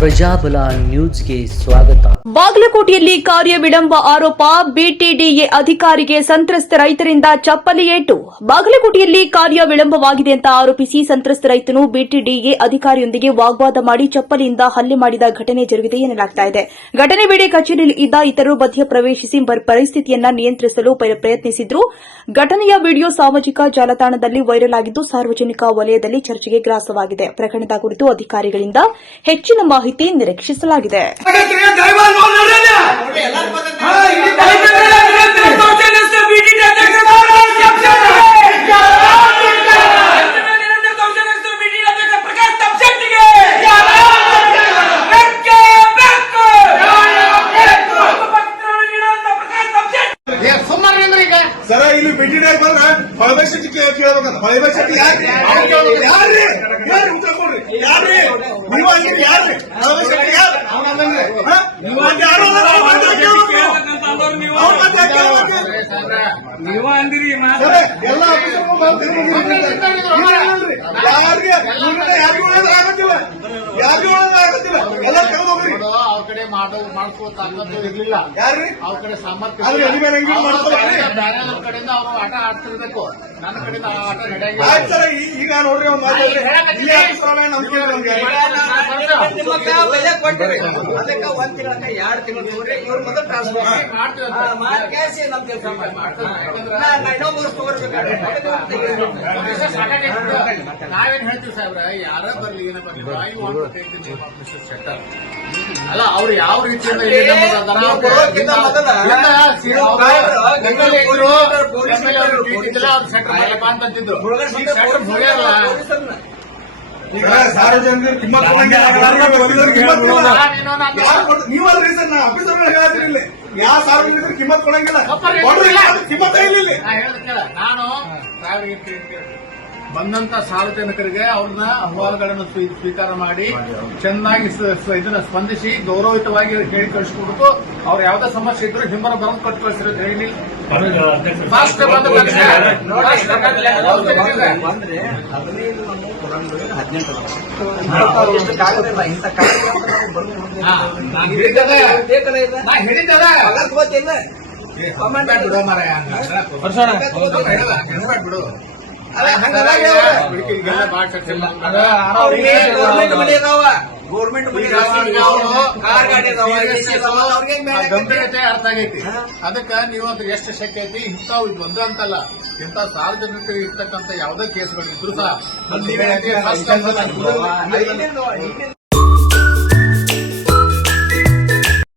ಪ್ರಜಾಬಲ ನ್ಯೂಸ್ಗೆ ಸ್ವಾಗತ. ಬಾಗಲಕೋಟೆಯಲ್ಲಿ ಕಾರ್ಯ ವಿಳಂಬ ಆರೋಪ. ಬಿಟಿಡಿಎ ಅಧಿಕಾರಿಗೆ ಸಂತ್ರಸ್ತ ರೈತರಿಂದ ಚಪ್ಪಲಿ ಏಟು. ಬಾಗಲಕೋಟೆಯಲ್ಲಿ ಕಾರ್ಯ ವಿಳಂಬವಾಗಿದೆ ಅಂತ ಆರೋಪಿಸಿ ಸಂತ್ರಸ್ತ ರೈತನು ಬಿಟಿಡಿಎ ಅಧಿಕಾರಿಯೊಂದಿಗೆ ವಾಗ್ವಾದ ಮಾಡಿ ಚಪ್ಪಲಿಯಿಂದ ಹಲ್ಲೆ ಮಾಡಿದ ಘಟನೆ ಜರುಗಿದೆ ಎನ್ನಲಾಗುತ್ತಿದೆ. ಘಟನೆ ವೇಳೆ ಕಚೇರಿಯಲ್ಲಿ ಇದ್ದ ಇತರರು ಮಧ್ಯ ಪ್ರವೇಶಿಸಿ ಪರಿಸ್ಥಿತಿಯನ್ನು ನಿಯಂತ್ರಿಸಲು ಪ್ರಯತ್ನಿಸಿದ್ರು. ಘಟನೆಯ ವಿಡಿಯೋ ಸಾಮಾಜಿಕ ಜಾಲತಾಣದಲ್ಲಿ ವೈರಲ್ ಆಗಿದ್ದು ಸಾರ್ವಜನಿಕ ವಲಯದಲ್ಲಿ ಚರ್ಚೆಗೆ ಗ್ರಾಸವಾಗಿದೆ. ಪ್ರಕರಣದ ಕುರಿತು ಅಧಿಕಾರಿಗಳಿಂದ ಹೆಚ್ಚಿನ ಮಾಹಿತಿ ನಿರೀಕ್ಷಿಸಲಾಗಿದೆ. ಸರ ಇಲ್ಲಿ ಬಿಟ್ಟಿದಾಗ ಬಂದ್ರ ಹೊಳಬೈ ಶೆಟ್ಟಿ ಕೇಳ್ಬೇಕಂತ. ಹೊಳಬೈ ಶೆಟ್ಟಿ ಯಾರ್ರಿ ಉತ್ತರ ಕೊಡ್ರಿ. ಯಾರ್ರಿ ನೀವು ಅಂದ್ರಿ? ಯಾರ್ರಿ ಹೊಳಬೈ ಶೆಟ್ಟಿ? ಯಾರು ನೀವು ಅಂದಿರಿ ಎಲ್ಲ ಯಾರಿಗೂ ಆಗೋದಿಲ್ಲ, ಯಾರಿಗೂ ಆಗೋದಿಲ್ಲ. ಎಲ್ಲ ತೆಗೆದೋಗ್ರಿ. ಅವ್ರ ಕಡೆ ಮಾಡಿಸುವ ತಾಕತ್ತು ಇರ್ಲಿಲ್ಲ. ಯಾರ್ರಿ ಅವ್ರ ಕಡೆ ಸಾಮರ್ಥ್ಯ ಕಡೆಯಿಂದ ಅವರು ಆಟ ಆಡ್ತಿರ್ಬೇಕು. ನನ್ನ ಕಡೆಯಿಂದ ಆಟ ನಡೆಯಂಗಿಲ್ಲ. ಆಯ್ತು ಸರ್, ಈಗ ನೋಡ್ರಿ ಒಂದು ಮಾತಾಡ್ರಿ. ಇಲ್ಲಿ ನಂಬಿಕೆ ನಮ್ಗೆ ಕೊಟ್ಟಿರಿ ಅದಕ್ಕೆ 1 ತಿಂಗಳನ್ನ 2 ತಿಂಗಳು ತೋರಿ ಇವ್ರ ಮೊದಲು ಟ್ರಾನ್ಸ್ಫರ್ ಮಾಡ್ತೀವಿ. ನಮ್ ಕೆಲಸ ಇನ್ನೊಬ್ಬರು ತಗೋರ್ಬೇಕಾದ್ರೆ ನಾವೇನ್ ಹೇಳ್ತೀವಿ ಸಾಹೇಬ್ರ, ಯಾರ ಬರ್ಲಿ ಏನ ಬರ್ಲಿ ಸೆಟಲ್ ಅಲ್ಲ. ಅವ್ರು ಯಾವ ರೀತಿಯಿಂದ ಅಂತಂತಿದ್ರು. ಈಗ ಸಾರ್ವಜನಿಕರು ಕಿಮ್ಮತ್ ನೀವಲ್ರಿ ಸರ್, ನಾ ಆಫೀಸರ್ ಹೇಳ್ತೀರಿ. ಯಾವ ಸಾರ್ವಜನಿಕರು ಕಿಮ್ಮತ್ ಕೊಡಂಗಿಲ್ಲ, ಕಿಮ್ಮತ್ತ ಇಲ್ಲ. ನಾನು ಬಂದಂತ ಸಾರ್ವಜನಿಕರಿಗೆ ಅವ್ರನ್ನ ಅಹವಾಲುಗಳನ್ನು ಸ್ವೀಕಾರ ಮಾಡಿ ಚೆನ್ನಾಗಿ ಇದನ್ನ ಸ್ಪಂದಿಸಿ ಗೌರವಯುತವಾಗಿ ಹೇಳಿ ಕಳಿಸ್ಕೊಡ್ತು. ಅವ್ರು ಯಾವ್ದೇ ಸಮಸ್ಯೆ ಇದ್ರು ಹಿಂಬರ ಬರೆದು ಕೊಟ್ಟು ಕಳಿಸಿರೋ ಹೇಳಿ ಫಾಸ್ಟ್ ಬಂದ ಬಿಡು. ಗಂಭೀರತೆ ಅರ್ಥ ಆಗೈತಿ. ಅದಕ್ಕೆ ನೀವು ಅದು ಎಷ್ಟು ಶಕ್ಯ ಐತಿ ಇಂಥವು ಇದು ಒಂದು ಅಂತಲ್ಲ, ಇಂಥ ಸಾರ್ವಜನಿಕರಿಗೆ ಇರ್ತಕ್ಕಂಥ ಯಾವುದೇ ಕೇಸ್ಗಳು ಇದ್ರು ಸಹ